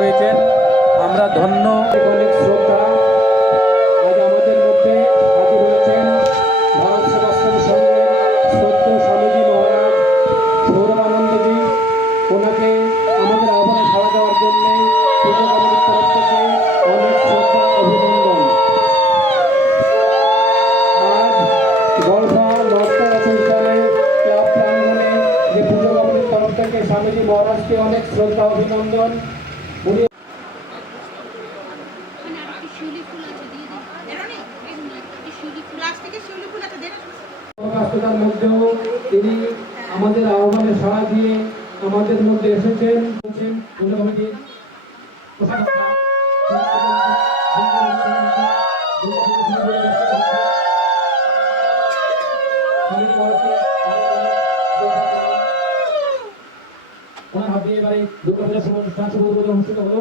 হয়েছেন, আমরা ধন্য। অনেক শ্রদ্ধা। আজ আমাদের মধ্যে হাজির হয়েছেন ভারত সেবাশ্রম সংঘের শ্রদ্ধেয় স্বামীজি মহারাজ সৌরভানন্দজি। ওনাকে আমাদের আহ্বানে সাড়া দেওয়ার জন্য পুজো কমিটির তরফ থেকে অনেক শ্রদ্ধা, অভিনন্দন। আজ গলফা নর্থ বিদ্যালয় ক্লাব প্রাঙ্গণে যে পুজো কমিটির তরফ থেকে স্বামীজি মহারাজকে অনেক শ্রদ্ধা, অভিনন্দন। উনি ব্যস্ততার মধ্যেও তিনি আমাদের আহ্বানে সাড়া দিয়ে আমাদের মধ্যে এসেছেন। পুজো কমিটির ওনার হাত দিয়ে এবারে দুর্গাপূজার শুভ অনুষ্ঠান শুভ উদ্বোধন অনুষ্ঠিত হলো।